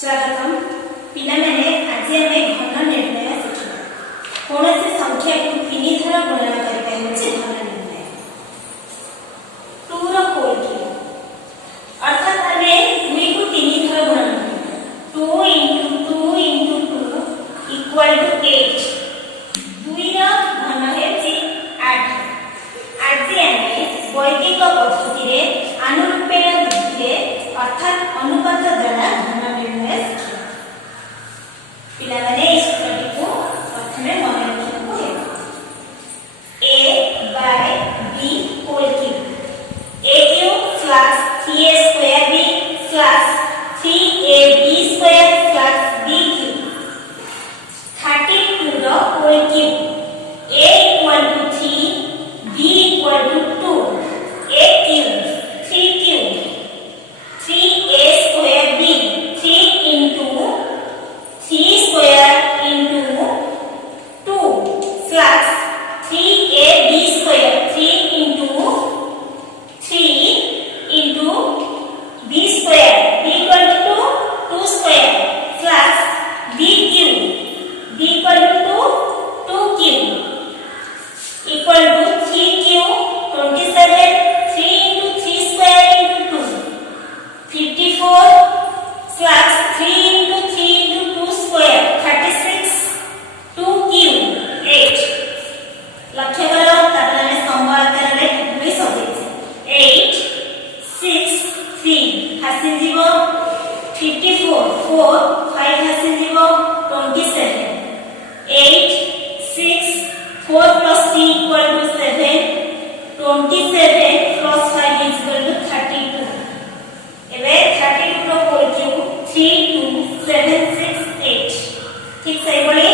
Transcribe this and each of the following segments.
स्वागतम पिलामाने आज आमे घन निर्णय शिखिबा कोनोसी संख्या को 3 थर गुणन करिबा होछि घन निर्णय 2 रो होल कि अर्थात आमे 2 को 3 थर गुणन करिबा 2 * 2 = 8 2 रो घन हेछि 8 आज आमे वैदिक पद्धति रे अनुरूपेण विधि अर्थात अनुपात द्वारा घन निर्णय शिखिबा पिलामाने इस सूत्रटी को प्रथमे मन रखिବାକୁ ହେବ a/b whole cube a cube plus 3a square b plus 3ab square plus b cube 32 रो whole cube a = 3 b = 2 a cube 3 cube 3a square b 3 into 3 square into 2 plus 3ab square 3 into 3 into b square b equal to 2 square plus b cube b equal to 2 cube equal to 3 cube 27 3 into 3 square into 2 54 plus 3 into 3 into 2 square 36 2 cube 8 लक्ष्य करो तापने स्तंभ आकार रे दुई सजेछि 8 6 3 हासिल जीवो 54 4 5 हासिल जीवो 27 8 6 4 plus 3 equal to 7 27 plus 5 is equal to 32 एबे 32 रो होल क्यूब 3 2 7 6 8 ठीक सही बोली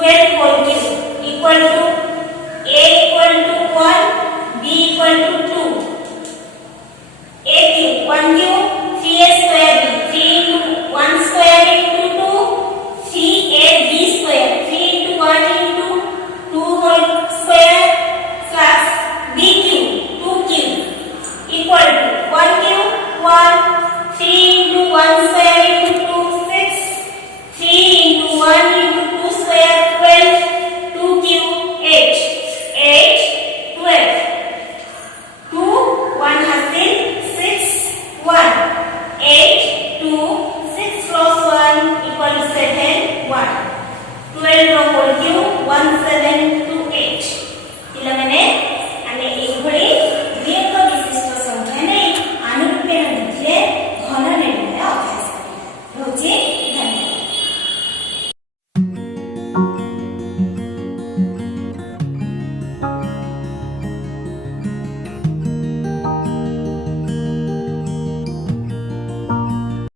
12 whole cube equal to a equal to 1 b equal to 2 a cube 1 cube 3a square b 3 into 1 square into 2 3ab square 3 into 1 into 2 whole square plus b cube 2 cube equal to 1 cube 1 3 into 1 square into 2 6 3 into 1 into 2 square 12 2 cube 8 8 12 2 1 hasil 6 1 8 2 6 plus 1 equal to 7 1 12 रो whole cube 1 7